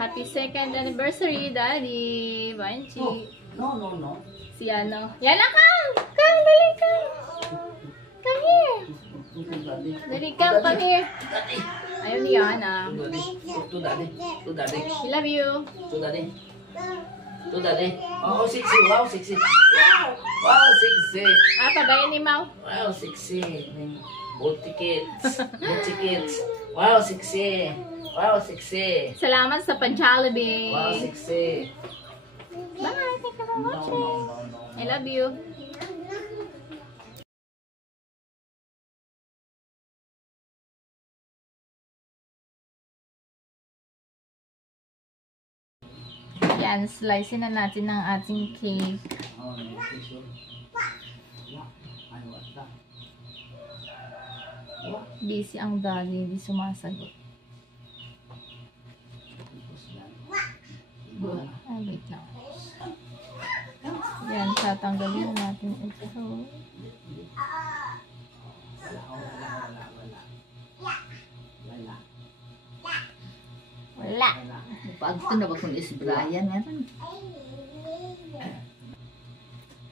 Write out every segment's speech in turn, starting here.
Happy 2nd anniversary, Daddy. Banchi. No. Si ano. Yan na, Kang! Kang, dali, Kang! Come here! Dali, Kang, come here! Ayun ni Yana. To daddy. I love you. To daddy. Oh, sexy. Wow, sexy. Wow, sexy. Ah, pabayan ni Mau. Wow, sexy. Both tickets. Wow, sexy. Salamat sa pa-Jollibee. Wow, sexy. Bye, thank you for watching. I love you. Yan, slice na natin ang ating cake. Busy ang daddy, hindi sumasagot. Wait lang. Yan, tatanggalin natin ito. Wala. Pagto na ba kung is Brian meron?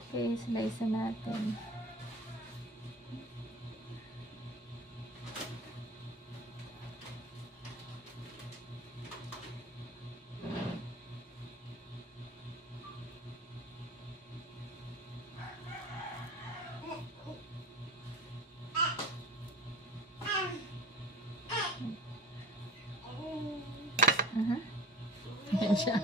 Okay, slice natin. Yan siya.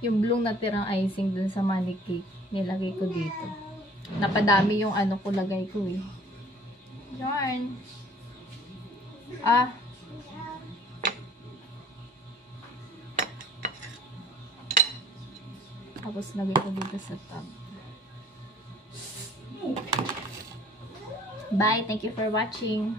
Yung blue natirang icing dun sa money cake, nilagay ko dito. Napadami yung ano ko lagay ko eh. Yarn. Ah. Tapos lagay ko dito sa top. Bye. Thank you for watching.